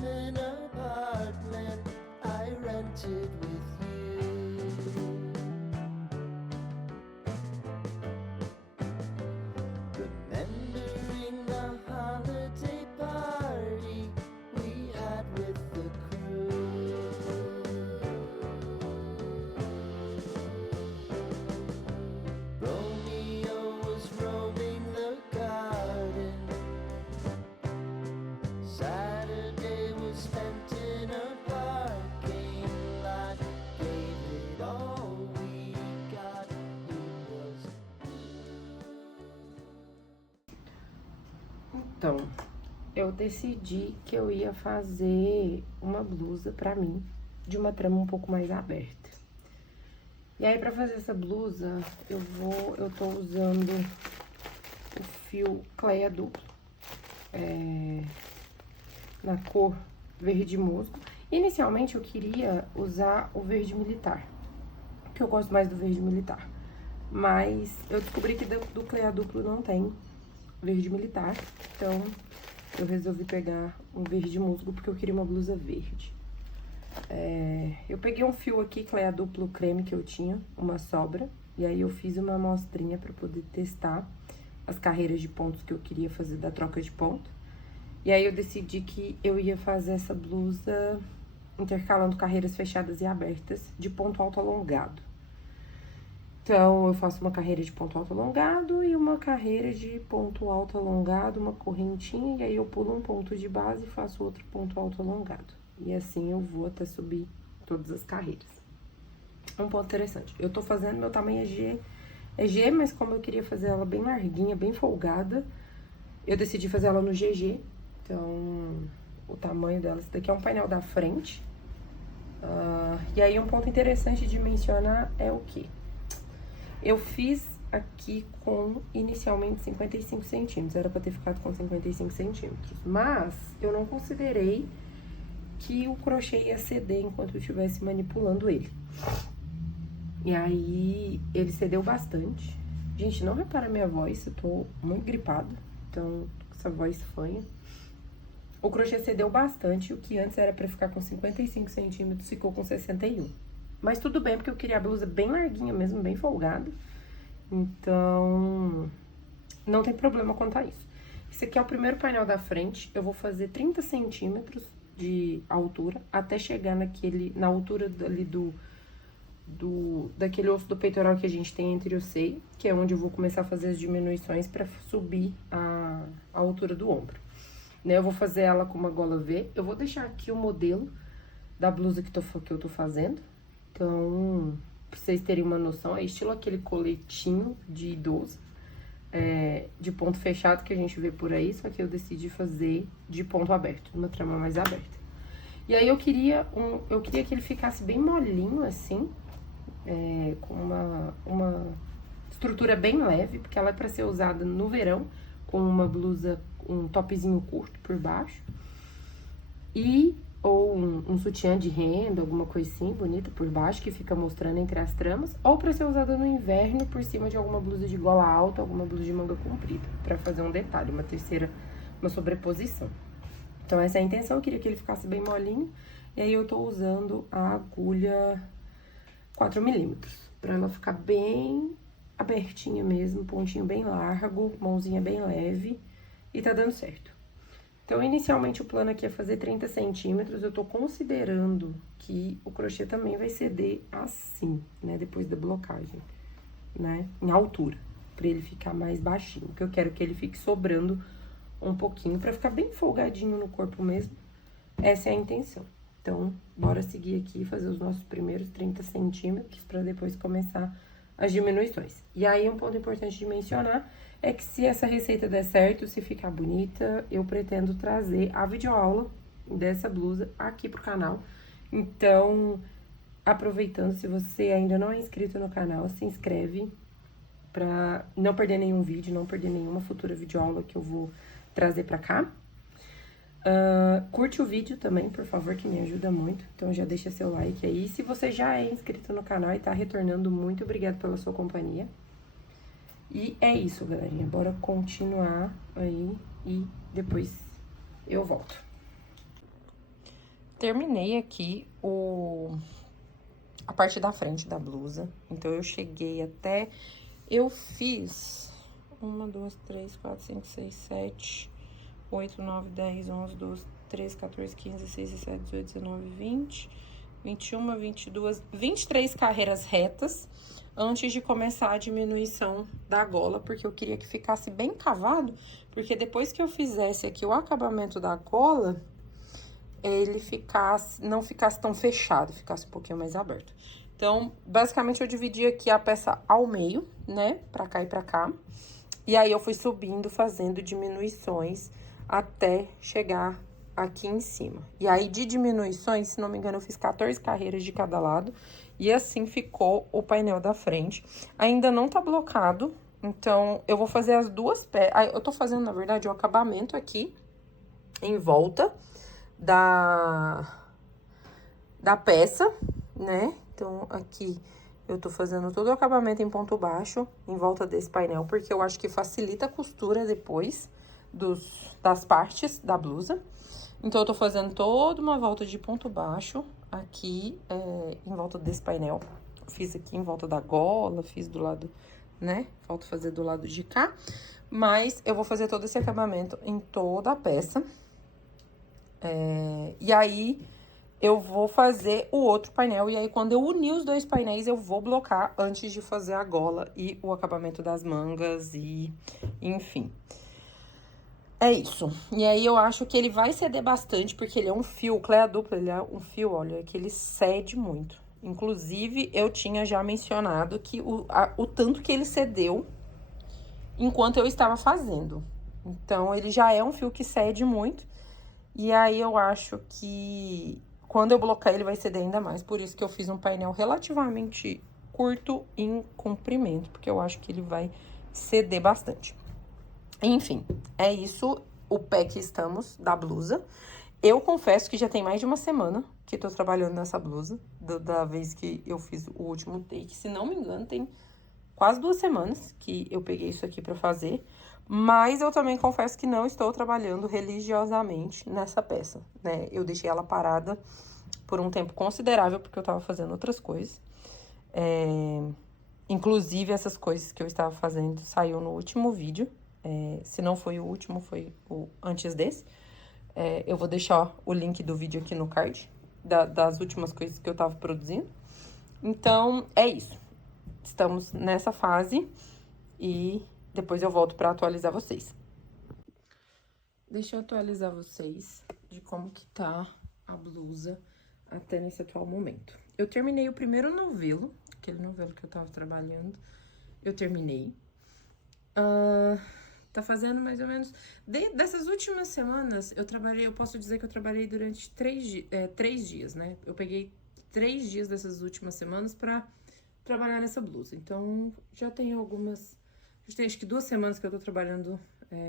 basement apartment I rented with you. Remembering the holiday party we had with the crew. Romeo was roaming the garden. Saturday was spent in a parking lot. Gave it all we got. It was Então, eu decidi que eu ia fazer uma blusa pra mim, de uma trama um pouco mais aberta. E aí, pra fazer essa blusa, eu tô usando o fio Cleia duplo, na cor verde musgo. Inicialmente, eu queria usar o verde militar, que eu gosto mais do verde militar. Mas eu descobri que do Cleia duplo não tem verde militar, então eu resolvi pegar um verde musgo, porque eu queria uma blusa verde. Eu peguei um fio aqui, Cleia duplo creme que eu tinha, uma sobra, e aí eu fiz uma amostrinha pra poder testar as carreiras de pontos que eu queria fazer da troca de ponto. E aí eu decidi que eu ia fazer essa blusa intercalando carreiras fechadas e abertas de ponto alto alongado. Então, eu faço uma carreira de ponto alto alongado e uma carreira de ponto alto alongado, uma correntinha, e aí eu pulo um ponto de base e faço outro ponto alto alongado. E assim eu vou até subir todas as carreiras. Um ponto interessante, eu tô fazendo, meu tamanho é G, mas como eu queria fazer ela bem larguinha, bem folgada, eu decidi fazer ela no GG. Então, o tamanho dela, esse daqui é um painel da frente. E aí, um ponto interessante de mencionar é o quê? Eu fiz aqui com, inicialmente, 55 centímetros. Era pra ter ficado com 55 centímetros. Mas, eu não considerei que o crochê ia ceder enquanto eu estivesse manipulando ele. E aí, ele cedeu bastante. Gente, não repara a minha voz, eu tô muito gripada. Então, tô com essa voz fanha. O crochê cedeu bastante, o que antes era pra ficar com 55 centímetros, ficou com 61. Mas tudo bem, porque eu queria a blusa bem larguinha mesmo, bem folgada. Então, não tem problema quanto a isso. Esse aqui é o primeiro painel da frente. Eu vou fazer 30 centímetros de altura, até chegar na altura ali daquele osso do peitoral que a gente tem entre o seio, que é onde eu vou começar a fazer as diminuições pra subir a altura do ombro. Eu vou fazer ela com uma gola V. Eu vou deixar aqui o modelo da blusa que eu tô fazendo. Então, pra vocês terem uma noção, é estilo aquele coletinho de idoso, de ponto fechado que a gente vê por aí, só que eu decidi fazer de ponto aberto, uma trama mais aberta. E aí eu queria que ele ficasse bem molinho, assim, com uma estrutura bem leve, porque ela é pra ser usada no verão, com uma blusa, um topzinho curto por baixo, ou um sutiã de renda, alguma coisa assim, bonita por baixo, que fica mostrando entre as tramas, ou pra ser usada no inverno por cima de alguma blusa de gola alta, alguma blusa de manga comprida, pra fazer um detalhe, uma sobreposição. Então, essa é a intenção, eu queria que ele ficasse bem molinho, e aí eu tô usando a agulha 4 milímetros, pra ela ficar bem abertinha mesmo, pontinho bem largo, mãozinha bem leve, e tá dando certo. Então, inicialmente, o plano aqui é fazer 30 centímetros, eu tô considerando que o crochê também vai ceder assim, né, depois da blocagem, né, em altura, pra ele ficar mais baixinho, porque eu quero que ele fique sobrando um pouquinho, pra ficar bem folgadinho no corpo mesmo, essa é a intenção. Então, bora seguir aqui e fazer os nossos primeiros 30 centímetros, pra depois começar as diminuições. E aí, um ponto importante de mencionar é que se essa receita der certo, se ficar bonita, eu pretendo trazer a videoaula dessa blusa aqui pro canal. Então, aproveitando, se você ainda não é inscrito no canal, se inscreve pra não perder nenhum vídeo, não perder nenhuma futura videoaula que eu vou trazer pra cá. Curte o vídeo também, por favor, que me ajuda muito. Então, já deixa seu like aí. Se você já é inscrito no canal e tá retornando, muito obrigada pela sua companhia. E é isso, galerinha. Bora continuar aí e depois eu volto. terminei aqui a parte da frente da blusa. Então, eu cheguei até... Eu fiz 1, 2, 3, 4, 5, 6, 7, 8, 9, 10, 11, 12, 13, 14, 15, 16, 17, 18, 19, 20, 21, 22, 23 carreiras retas antes de começar a diminuição da gola, porque eu queria que ficasse bem cavado, porque depois que eu fizesse aqui o acabamento da gola, ele não ficasse tão fechado, ficasse um pouquinho mais aberto. Então, basicamente, eu dividi aqui a peça ao meio, né, pra cá e pra cá. E aí, eu fui subindo, fazendo diminuições até chegar aqui em cima. E aí, de diminuições, se não me engano, eu fiz 14 carreiras de cada lado. E assim ficou o painel da frente. Ainda não tá blocado, então eu vou fazer as duas peças. Eu tô fazendo, na verdade, o acabamento aqui em volta da peça, né? Então, aqui eu tô fazendo todo o acabamento em ponto baixo, em volta desse painel, porque eu acho que facilita a costura depois das partes da blusa. Então, eu tô fazendo toda uma volta de ponto baixo aqui, em volta desse painel. Fiz aqui em volta da gola, fiz do lado, né? Falta fazer do lado de cá. Mas eu vou fazer todo esse acabamento em toda a peça. E aí, eu vou fazer o outro painel. E aí, quando eu unir os dois painéis, eu vou blocar antes de fazer a gola e o acabamento das mangas e... enfim. É isso. E aí, eu acho que ele vai ceder bastante, porque ele é um fio, o cleia dupla, ele é um fio, olha, que ele cede muito. Inclusive, eu tinha já mencionado que o tanto que ele cedeu enquanto eu estava fazendo. Então, ele já é um fio que cede muito. E aí, eu acho que quando eu bloquear, ele vai ceder ainda mais. Por isso que eu fiz um painel relativamente curto em comprimento, porque eu acho que ele vai ceder bastante. Enfim, é isso o pé que estamos da blusa. Eu confesso que já tem mais de uma semana que tô trabalhando nessa blusa, da vez que eu fiz o último take. Se não me engano, tem quase 2 semanas que eu peguei isso aqui pra fazer. Mas eu também confesso que não estou trabalhando religiosamente nessa peça, né? Eu deixei ela parada por um tempo considerável, porque eu tava fazendo outras coisas. Inclusive, essas coisas que eu estava fazendo saiu no último vídeo. Se não foi o último, foi o antes desse. Eu vou deixar o link do vídeo aqui no card, das últimas coisas que eu tava produzindo. Então, é isso. Estamos nessa fase e depois eu volto pra atualizar vocês. Deixa eu atualizar vocês de como que tá a blusa até nesse atual momento. Eu terminei o primeiro novelo, aquele novelo que eu tava trabalhando, eu terminei. Tá fazendo mais ou menos... Dessas últimas semanas, eu posso dizer que eu trabalhei durante 3 dias, né? Eu peguei 3 dias dessas últimas semanas pra trabalhar nessa blusa. Então, já tem algumas... Já tem acho que 2 semanas que eu tô trabalhando,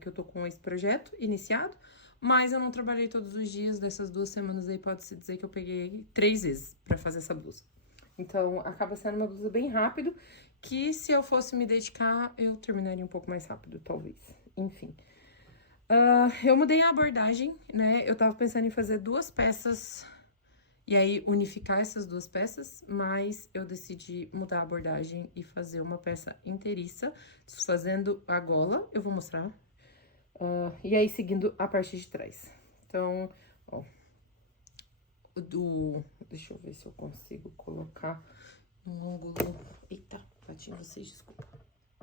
que eu tô com esse projeto iniciado, mas eu não trabalhei todos os dias. Dessas 2 semanas aí, pode-se dizer que eu peguei 3 vezes pra fazer essa blusa. Então, acaba sendo uma blusa bem rápido, que se eu fosse me dedicar, eu terminaria um pouco mais rápido, talvez. Enfim. Eu mudei a abordagem, né? Eu tava pensando em fazer 2 peças e aí unificar essas 2 peças, mas eu decidi mudar a abordagem e fazer uma peça inteiriça, desfazendo a gola, eu vou mostrar. E aí, seguindo a parte de trás. Então, ó... Deixa eu ver se eu consigo colocar um ângulo... Eita, bati em vocês, desculpa.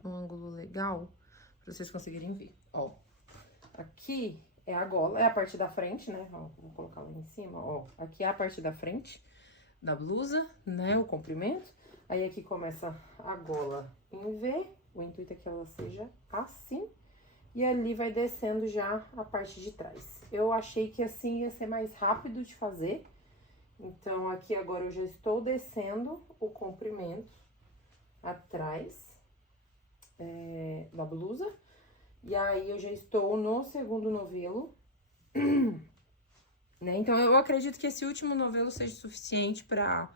Um ângulo legal, pra vocês conseguirem ver. Ó, aqui é a gola, é a parte da frente, né? Ó, vou colocar lá em cima, ó. Aqui é a parte da frente da blusa, né? O comprimento. Aí, aqui começa a gola em V. O intuito é que ela seja assim. E ali vai descendo já a parte de trás. Eu achei que assim ia ser mais rápido de fazer. Então, aqui agora eu já estou descendo o comprimento atrás da blusa. E aí, eu já estou no segundo novelo, né? Então, eu acredito que esse último novelo seja suficiente pra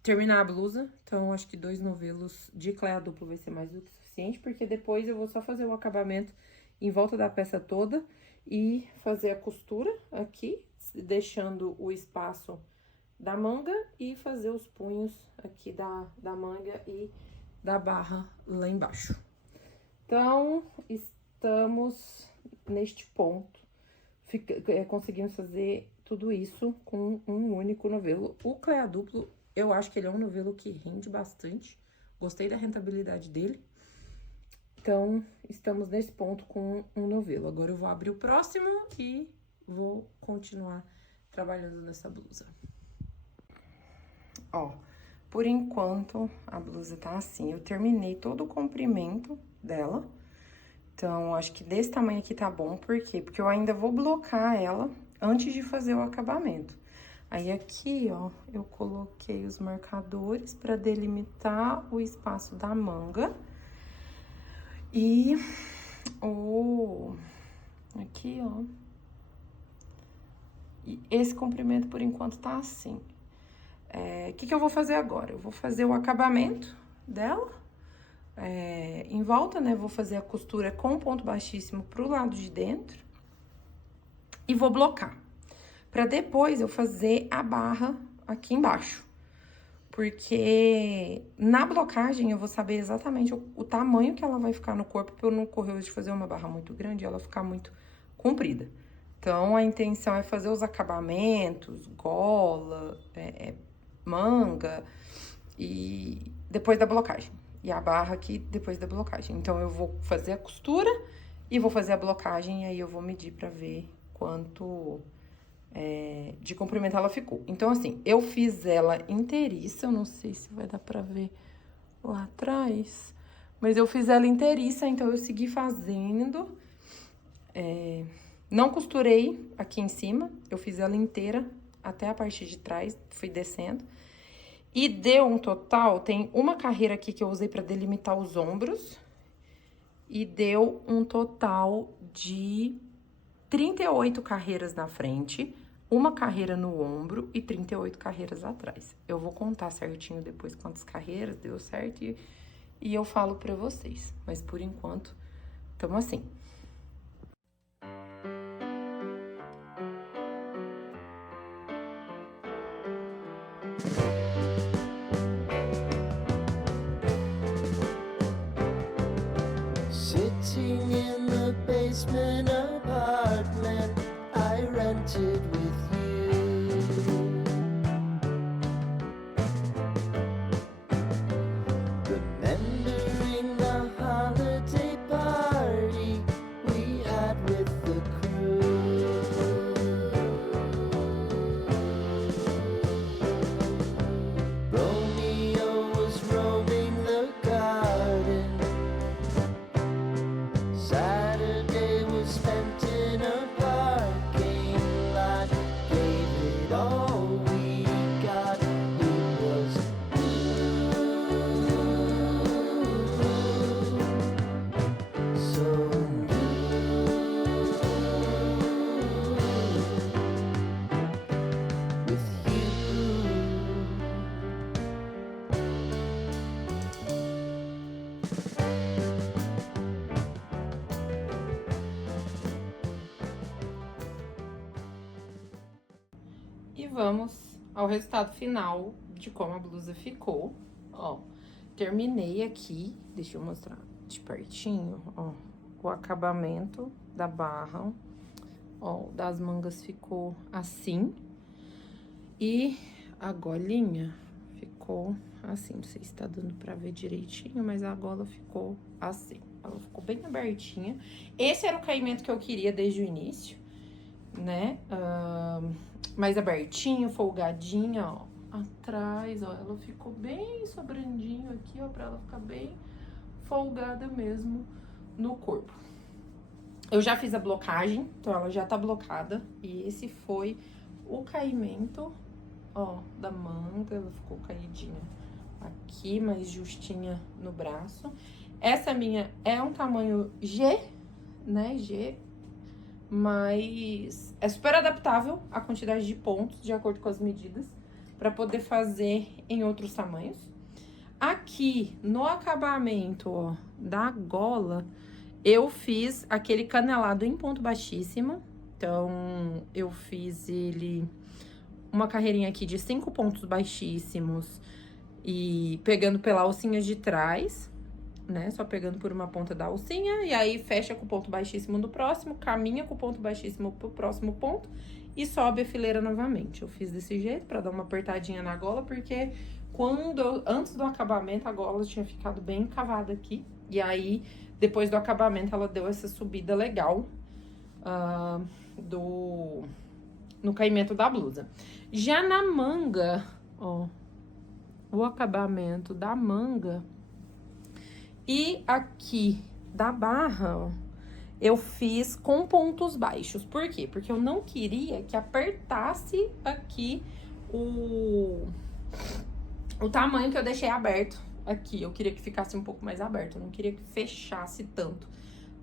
terminar a blusa. Então, acho que 2 novelos de cleia dupla vai ser mais do que suficiente, porque depois eu vou só fazer o acabamento em volta da peça toda e fazer a costura aqui, deixando o espaço da manga e fazer os punhos aqui da manga e da barra lá embaixo. Então, estamos neste ponto, conseguimos fazer tudo isso com um único novelo. O Cleia Duplo, eu acho que ele é um novelo que rende bastante, gostei da rentabilidade dele. Então, estamos nesse ponto com um novelo. Agora eu vou abrir o próximo e vou continuar trabalhando nessa blusa. Ó, por enquanto, a blusa tá assim. Eu terminei todo o comprimento dela. Então, acho que desse tamanho aqui tá bom. Por quê? Porque eu ainda vou blocar ela antes de fazer o acabamento. Aí, aqui, ó, eu coloquei os marcadores pra delimitar o espaço da manga. E aqui, ó. E esse comprimento, por enquanto, tá assim. O que eu vou fazer agora? Eu vou fazer o acabamento dela, em volta, né? Vou fazer a costura com ponto baixíssimo pro lado de dentro e vou blocar. Pra depois eu fazer a barra aqui embaixo. Porque na blocagem eu vou saber exatamente o tamanho que ela vai ficar no corpo, pra eu não correr hoje de fazer uma barra muito grande e ela ficar muito comprida. Então, a intenção é fazer os acabamentos, gola, manga, e depois da blocagem. E a barra aqui depois da blocagem. Então, eu vou fazer a costura e vou fazer a blocagem, e aí eu vou medir pra ver quanto de comprimento ela ficou. Então, assim, eu fiz ela inteiriça, eu não sei se vai dar pra ver lá atrás, mas eu fiz ela inteiriça, então eu segui fazendo. Não costurei aqui em cima, eu fiz ela inteira até a parte de trás, fui descendo. E deu um total, tem uma carreira aqui que eu usei pra delimitar os ombros. E deu um total de 38 carreiras na frente, uma carreira no ombro e 38 carreiras atrás. Eu vou contar certinho depois quantas carreiras deu certo e eu falo pra vocês. Mas por enquanto, tamo assim. Sitting in the basement apartment I rented with you. Remembering the holiday party we had with the crew. Romeo was roaming the garden. Saturday was spent in a parking lot. Gave it all we got. It was so new with you. E vamos ao resultado final de como a blusa ficou. Ó, terminei aqui, deixa eu mostrar de pertinho, ó, o acabamento da barra. Ó, das mangas ficou assim. E a golinha ficou assim, não sei se tá dando pra ver direitinho, mas a gola ficou assim. Ela ficou bem abertinha. Esse era o caimento que eu queria desde o início, né? Mais abertinho, folgadinha, ó. Atrás, ó, ela ficou bem sobrandinho aqui, ó, pra ela ficar bem folgada mesmo no corpo. Eu já fiz a blocagem, então ela já tá blocada. E esse foi o caimento, ó, da manga. Ela ficou caidinha aqui, mais justinha no braço. Essa minha é um tamanho G, né, G. Mas é super adaptável a quantidade de pontos, de acordo com as medidas, para poder fazer em outros tamanhos. Aqui, no acabamento, ó, da gola, Eu fiz aquele canelado em ponto baixíssimo. Então, eu fiz ele uma carreirinha aqui de 5 pontos baixíssimos e pegando pela alcinha de trás, né? Só pegando por uma ponta da alcinha e aí fecha com o ponto baixíssimo do próximo, caminha com o ponto baixíssimo pro próximo ponto e sobe a fileira novamente. Eu fiz desse jeito pra dar uma apertadinha na gola, porque antes do acabamento a gola tinha ficado bem cavada aqui. E aí, depois do acabamento, ela deu essa subida legal no caimento da blusa. Já na manga, ó, o acabamento da manga e aqui da barra, ó, eu fiz com pontos baixos. Por quê? Porque eu não queria que apertasse aqui o tamanho que eu deixei aberto aqui. Eu queria que ficasse um pouco mais aberto, eu não queria que fechasse tanto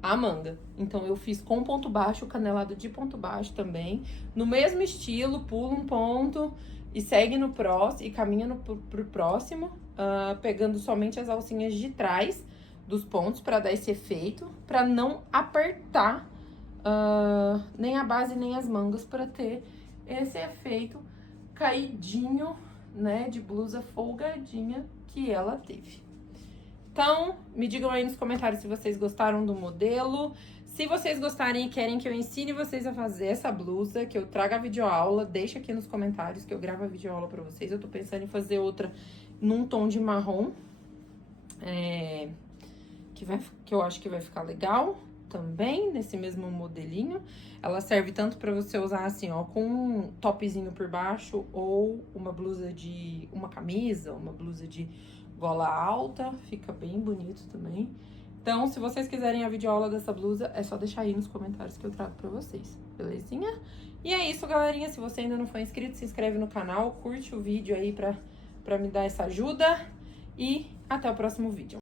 a manga. Então, eu fiz com ponto baixo, canelado de ponto baixo também. No mesmo estilo, pula um ponto e segue no próximo, e caminha pro próximo, pegando somente as alcinhas de trás dos pontos para dar esse efeito, para não apertar nem a base nem as mangas, para ter esse efeito caidinho, né, de blusa folgadinha que ela teve. Então, me digam aí nos comentários se vocês gostaram do modelo. Se vocês gostarem e querem que eu ensine vocês a fazer essa blusa, que eu traga a videoaula, deixa aqui nos comentários que eu gravo a videoaula pra vocês. Eu tô pensando em fazer outra num tom de marrom, que eu acho que vai ficar legal também, nesse mesmo modelinho. Ela serve tanto pra você usar assim, ó, com um topzinho por baixo, ou uma blusa de... uma camisa, uma blusa de gola alta, fica bem bonito também. Então, se vocês quiserem a videoaula dessa blusa, é só deixar aí nos comentários que eu trago pra vocês, belezinha? E é isso, galerinha. Se você ainda não for inscrito, se inscreve no canal, curte o vídeo aí pra me dar essa ajuda. E até o próximo vídeo.